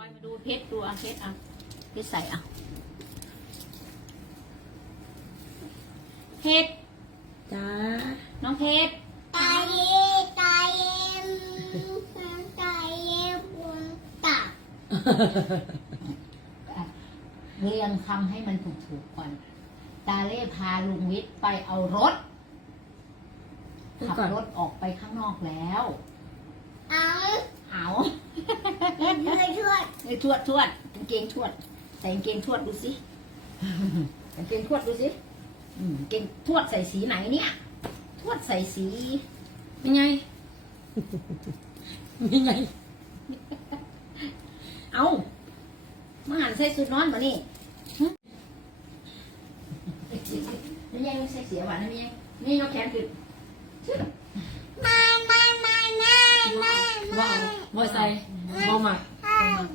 มาดูเพชรดูอ่ะเพชรอ่ะ เพชรใส่อ่ะเพชรจ้า น้องเพชรตาเยตาเยตายบุญตาเรียงคำให้มันถูกถูกก่อน ตาเล่พาลุงวิทย์ไปเอารถ ขับรถออกไปข้างนอกแล้ว เอาเอาใส่ทวดใส่ทวดทวดกางเกงทวด ใส่กางเกงทวดดูสิกางเกงทวดดูสิกางเกงทวดใส่สีไหนเนี่ยทวดใส่สีเป็นไงเป็นไงเอามาหันใส่สุดนอนมาหนี่นี่ยังใส่เสียหวานนะเมียนี่ยกแขนขึ้น mọi sai bố mà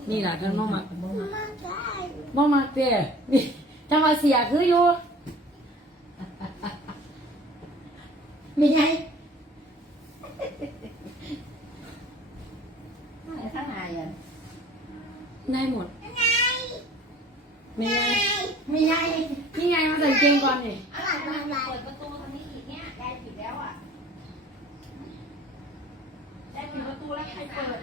nhìn là thân bố mà bố mà tè cho mọi sĩ cứ vô mình hay nay một mình hay mình hay nhìn ngay mà thần kiên con này ไปเปิด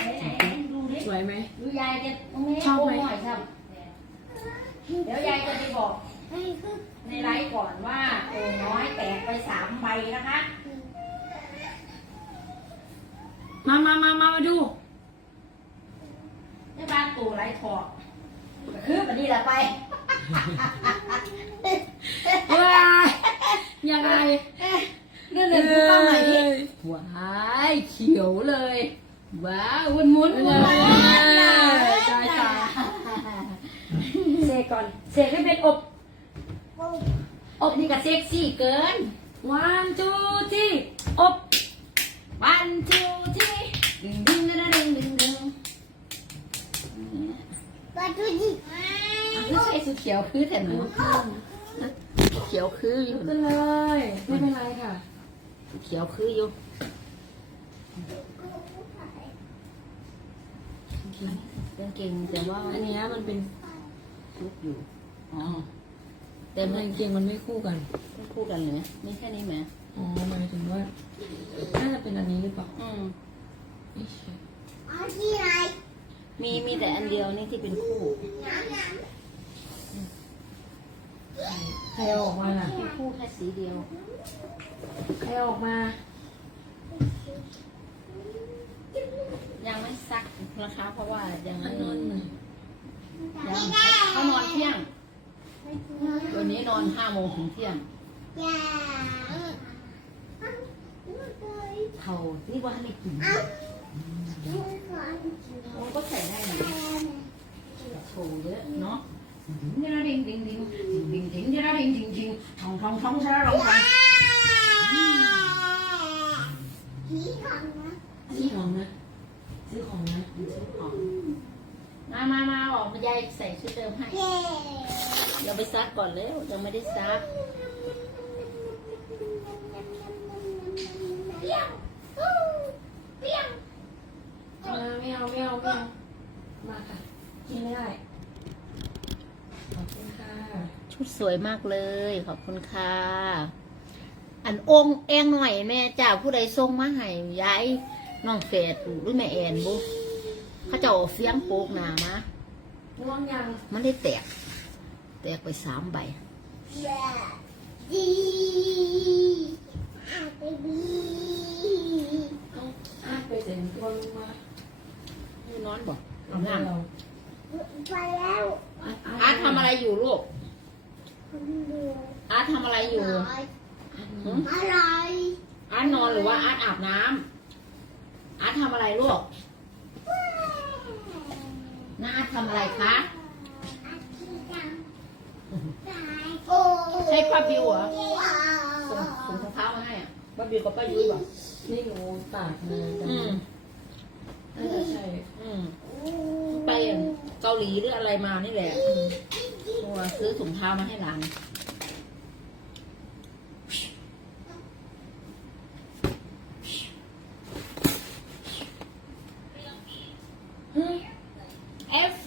ไหมดูยายจะชอบไหมชอบเดี๋ยวยายจะไปบอก ในไลฟ์ก่อนว่าตัวน้อยแตกไปสามใบนะคะ มามามามาดูที่บ้านตู่ไรทอคือแบบนี้แหละไปว้ายังไงก่อนเสกให้เป็นอบอบนี่ก็เซ็กซี่เกิน one two three อบ one two three ดึงดึงดึงดึงดึง one two three ไม่ใช่สุดเขียวคือแต่หนูเขียวคืออยู่เลยไม่เป็นไรค่ะเขียวคืออยู่เป็นเก่งแต่ว่าอันนี้มันเป็นทุกอยู่อ๋อแต่ไม่จริงมันไม่คู่กันไม่คู่กันเลยไม่แค่นี้ไหมอ๋อ หมายถึงว่า น่าจะเป็นอันนี้หรือเปล่า อืมอ๋อี่ไรมี มีแต่อันเดียว นี่ที่เป็นคู่ใครออกมาล่ะคู่แค่สีเดียว ใครออกมา ยังไม่ซักนะคะเพราะว่ายังไม่นอนเลยยังเขานอนเที่ยง ตัวนี้นอนห้าโมงถึงเที่ยงเขาที่ว่าไม่กินโอ้ก็ใส่ได้ไหมโถเยอะเนาะดิงดิงดิงดิงดิงดิงดิงดิงดิงดิงดิงทองทองทองใช่ไหมทองทองผีของนะผีของนะซื้อของนะซื้อของมามามา ออกมายายใส่ชุดเดิมให้เราไปซักก่อนเลยยังไม่ได้ซักสวยมากเลย ขอบคุณค่ะ อันองเองหน่อยแม่จ้าผู้ใดทรงมาให้ย้ายน้องเฟดหรือแม่แอนบุ๊ขาจะอเสียงโปกหนามะมวงยังมันได้แตก แตกไปสามใบดี อาไปดีอาไปเต็มตัวลูมานอนบ่อนังไปแล้วอาทำอะไรอยู่ลูกอาทำอะไรอยู่อะไรอานอนหรือว่าอาอาบน้ำอาทำอะไรลูกน้าทำอะไรคะ ใช่ป้าบิวเหรอส่งเท้ามาให้อ่้าบิวกับป้ายุ้ยบ่กนี่หนูตากมาจังใช่ไปเกาหลีหรืออะไรมานี่แหละ ตัวซื้อถุงเท้ามาให้หลาน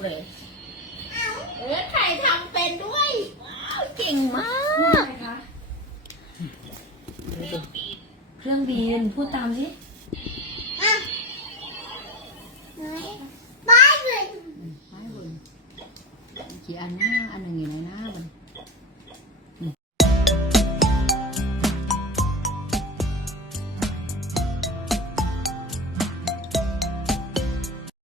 ลยเออใครทำเป็นด้วยเก่งมากเครื่องบินพูดตามสิไปเลยไปเลยกี่อันน้าอันหนึ่งอย่างไรนะาัน